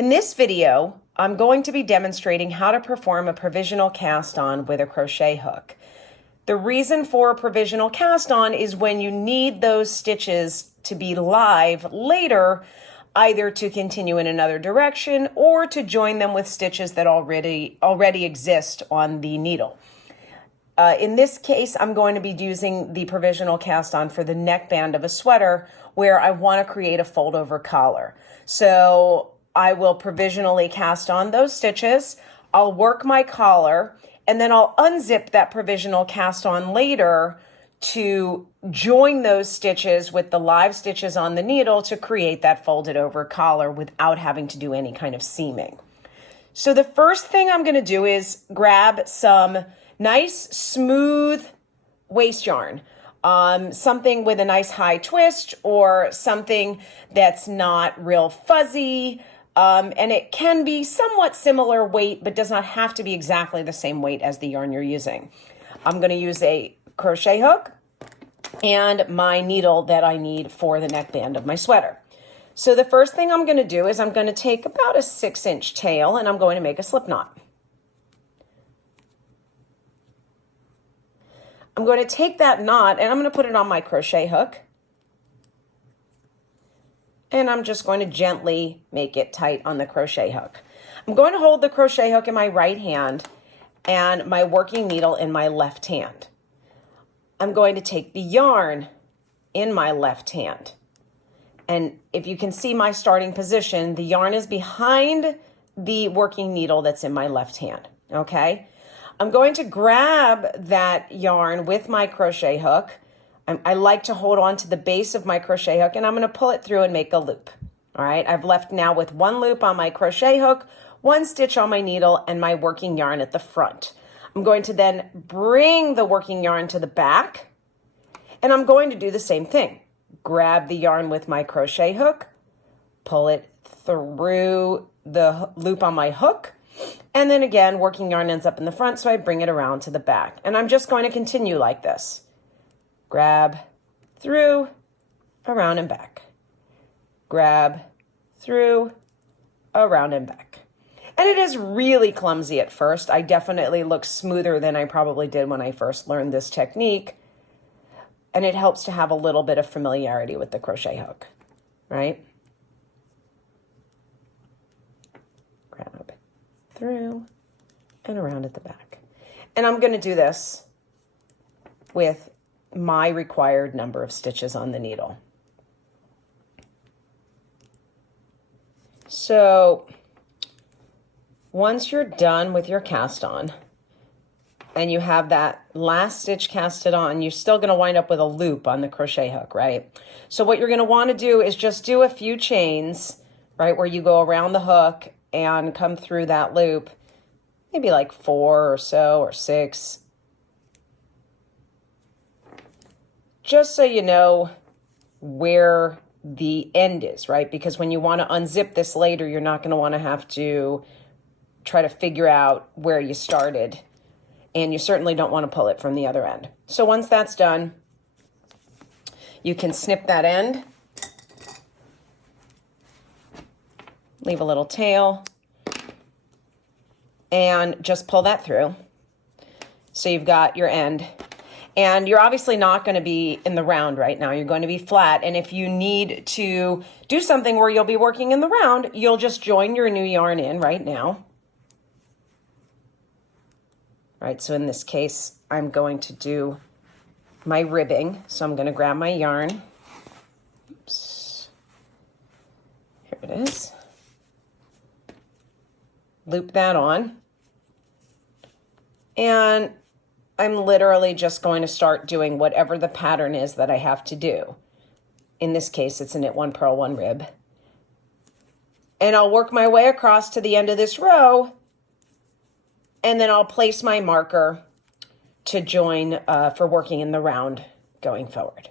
In this video, I'm going to be demonstrating how to perform a provisional cast on with a crochet hook. The reason for a provisional cast on is when you need those stitches to be live later, either to continue in another direction or to join them with stitches that already exist on the needle. In this case, I'm going to be using the provisional cast on for the neckband of a sweater where I want to create a fold over collar. So I will provisionally cast on those stitches, I'll work my collar, and then I'll unzip that provisional cast on later to join those stitches with the live stitches on the needle to create that folded over collar without having to do any kind of seaming. So the first thing I'm going to do is grab some nice smooth waste yarn, something with a nice high twist or something that's not real fuzzy. And it can be somewhat similar weight, but does not have to be exactly the same weight as the yarn you're using. I'm going to use a crochet hook and my needle that I need for the neckband of my sweater. So the first thing I'm going to do is I'm going to take about a 6-inch tail and I'm going to make a slip knot. I'm going to take that knot and I'm going to put it on my crochet hook. And I'm just going to gently make it tight on the crochet hook. I'm going to hold the crochet hook in my right hand and my working needle in my left hand. I'm going to take the yarn in my left hand. And if you can see my starting position, the yarn is behind the working needle that's in my left hand, okay? I'm going to grab that yarn with my crochet hook. I like to hold on to the base of my crochet hook and I'm going to pull it through and make a loop. All right, I've left now with one loop on my crochet hook, one stitch on my needle, and my working yarn at the front. I'm going to then bring the working yarn to the back and I'm going to do the same thing. Grab the yarn with my crochet hook, pull it through the loop on my hook, and then again, working yarn ends up in the front, so I bring it around to the back. And I'm just going to continue like this. Grab, through, around and back. Grab, through, around and back. And it is really clumsy at first. I definitely look smoother than I probably did when I first learned this technique. And it helps to have a little bit of familiarity with the crochet hook, right? Grab, through, and around at the back. And I'm going to do this with my required number of stitches on the needle. So once you're done with your cast on and you have that last stitch casted on, you're still going to wind up with a loop on the crochet hook, right? So what you're going to want to do is just do a few chains, right, where you go around the hook and come through that loop, maybe like 4 or so or 6. Just so you know where the end is, right? Because when you want to unzip this later, you're not going to want to have to try to figure out where you started. And you certainly don't want to pull it from the other end. So once that's done, you can snip that end, leave a little tail, and just pull that through. So you've got your end. And you're obviously not going to be in the round right now. You're going to be flat. And if you need to do something where you'll be working in the round, you'll just join your new yarn in right now. Right, so in this case, I'm going to do my ribbing. So I'm going to grab my yarn. Oops. Here it is. Loop that on. And I'm literally just going to start doing whatever the pattern is that I have to do. In this case, it's a knit 1, purl 1, rib. And I'll work my way across to the end of this row, and then I'll place my marker to join for working in the round going forward.